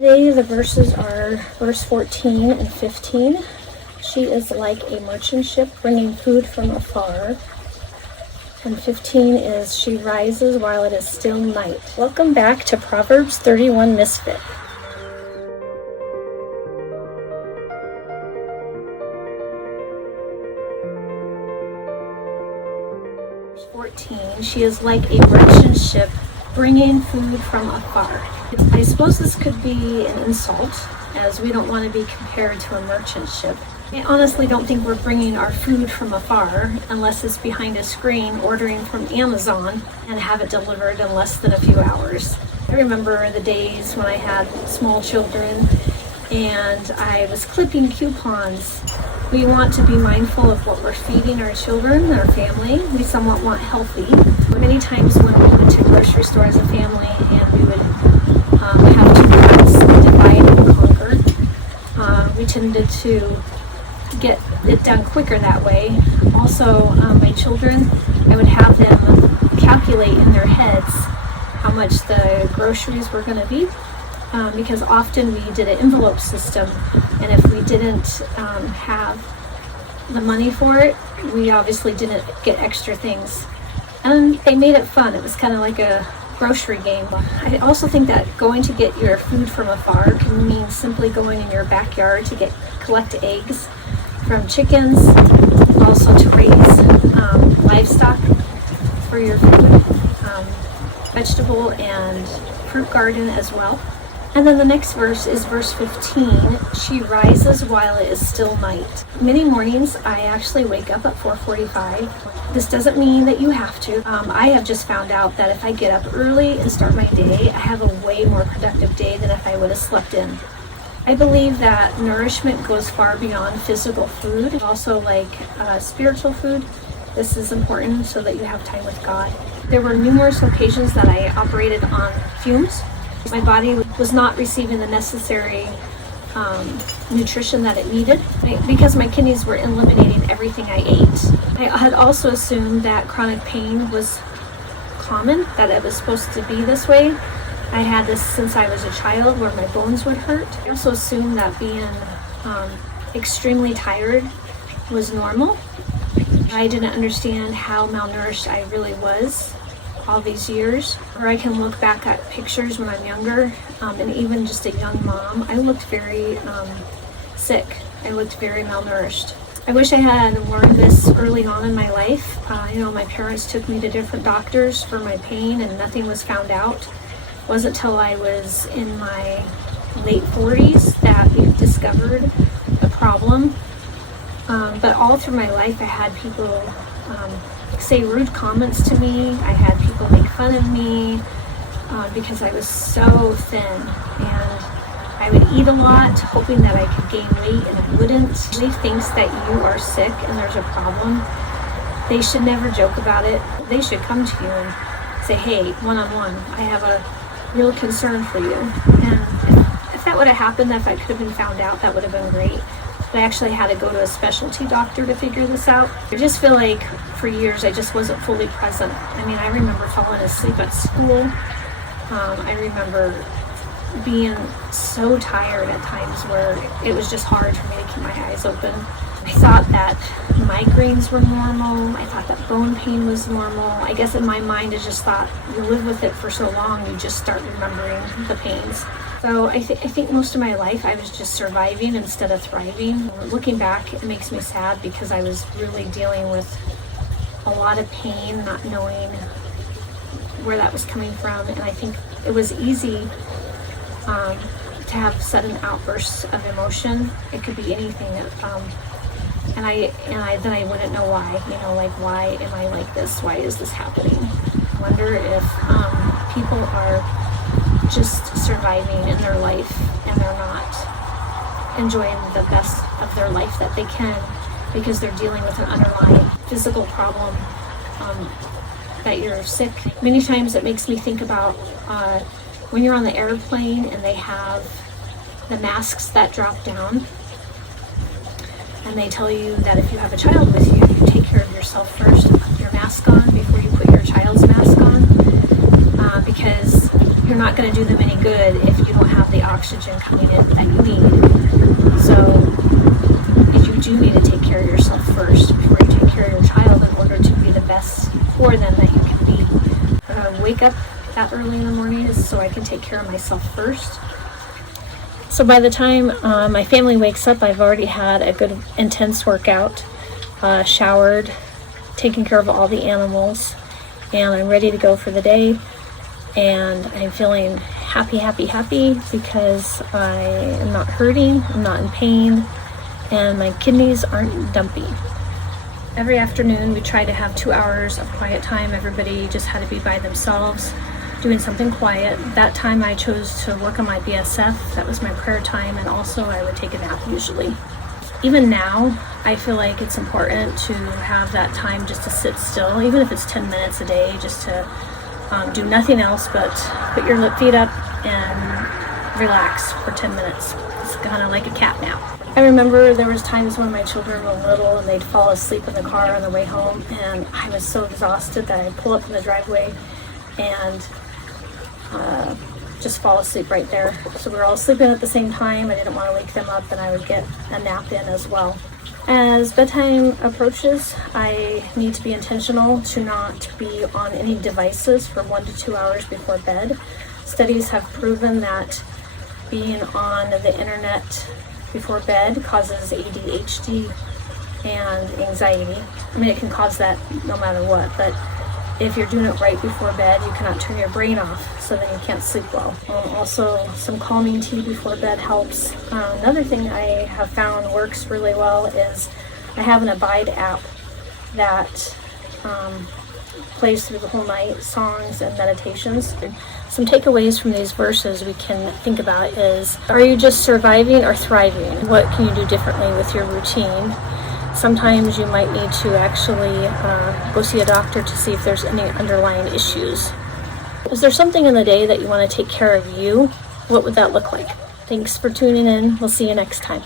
Today the verses are verse 14 and 15. She is like a merchant ship bringing food from afar. And 15 is she rises while it is still night. Welcome back to Proverbs 31 Misfit. 14, she is like a merchant ship bringing food from afar. I suppose this could be an insult, as we don't want to be compared to a merchant ship. I honestly don't think we're bringing our food from afar unless it's behind a screen ordering from Amazon and have it delivered in less than a few hours. I remember the days when I had small children and I was clipping coupons. We want to be mindful of what we're feeding our children, our family. We somewhat want healthy. Many times when we went to grocery store as a family and we would have two carts, divide and conquer, we tended to get it done quicker that way. Also, my children, I would have them calculate in their heads how much the groceries were going to be, because often we did an envelope system, and if we didn't have the money for it, we obviously didn't get extra things. And they made it fun. It was kind of like a grocery game. I also think that going to get your food from afar can mean simply going in your backyard to collect eggs from chickens, also to raise livestock for your food, vegetable and fruit garden as well. And then the next verse is verse 15. She rises while it is still night. Many mornings I actually wake up at 4:45. This doesn't mean that you have to. I have just found out that if I get up early and start my day, I have a way more productive day than if I would have slept in. I believe that nourishment goes far beyond physical food, also like spiritual food. This is important so that you have time with God. There were numerous occasions that I operated on fumes. My body was not receiving the necessary nutrition that it needed because my kidneys were eliminating everything I ate. I had also assumed that chronic pain was common, that it was supposed to be this way. I had this since I was a child where my bones would hurt. I also assumed that being extremely tired was normal. I didn't understand how malnourished I really was all these years. Or I can look back at pictures when I'm younger, and even just a young mom, I looked very sick. I looked very malnourished. I wish I had learned this early on in my life. My parents took me to different doctors for my pain and nothing was found out. It wasn't until I was in my late 40s that we discovered the problem. But all through my life I had people say rude comments to me. I had people make fun of me because I was so thin, and I would eat a lot hoping that I could gain weight and I wouldn't. If somebody thinks that you are sick and there's a problem, they should never joke about it. They should come to you and say, hey, one-on-one, I have a real concern for you. And if that would have happened, if I could have been found out, that would have been great. But I actually had to go to a specialty doctor to figure this out. I just feel like for years I just wasn't fully present. I remember falling asleep at school. I remember being so tired at times where it was just hard for me to keep my eyes open. I thought that migraines were normal. I thought that bone pain was normal. I guess in my mind I just thought you live with it for so long, you just start remembering the pains. So I think most of my life I was just surviving instead of thriving. Looking back, it makes me sad because I was really dealing with a lot of pain, not knowing where that was coming from. And I think it was easy to have sudden outbursts of emotion. It could be anything. And then I wouldn't know why. Why am I like this? Why is this happening? I wonder if people are just surviving in their life and they're not enjoying the best of their life that they can because they're dealing with an underlying physical problem, that you're sick. Many times it makes me think about when you're on the airplane and they have the masks that drop down and they tell you that if you have a child with you, you take care of yourself first and put your mask on before you put your child's mask on, because you're not going to do them any good if you don't have the oxygen coming in that you need. So you do need to take care of yourself first before you take care of your child in order to be the best for them that you can be. Wake up that early in the morning so I can take care of myself first. So by the time my family wakes up, I've already had a good intense workout, showered, taken care of all the animals, and I'm ready to go for the day. And I'm feeling happy because I am not hurting, I'm not in pain, and my kidneys aren't dumpy. Every afternoon we try to have 2 hours of quiet time. Everybody just had to be by themselves, doing something quiet. That time I chose to work on my BSF. That was my prayer time, and also I would take a nap usually. Even now, I feel like it's important to have that time just to sit still, even if it's 10 minutes a day, just to do nothing else but put your feet up and relax for 10 minutes. It's kind of like a cat nap. I remember there was times when my children were little and they'd fall asleep in the car on the way home, and I was so exhausted that I'd pull up in the driveway and just fall asleep right there. So we were all sleeping at the same time. I didn't want to wake them up, and I would get a nap in as well. As bedtime approaches, I need to be intentional to not be on any devices for 1 to 2 hours before bed. Studies have proven that being on the internet before bed causes ADHD and anxiety. I mean, it can cause that no matter what, but if you're doing it right before bed, you cannot turn your brain off, so then you can't sleep well. Also, some calming tea before bed helps. Another thing I have found works really well is I have an Abide app that plays through the whole night, songs and meditations. Some takeaways from these verses we can think about is, are you just surviving or thriving? What can you do differently with your routine? Sometimes you might need to actually go see a doctor to see if there's any underlying issues. Is there something in the day that you want to take care of you? What would that look like? Thanks for tuning in. We'll see you next time.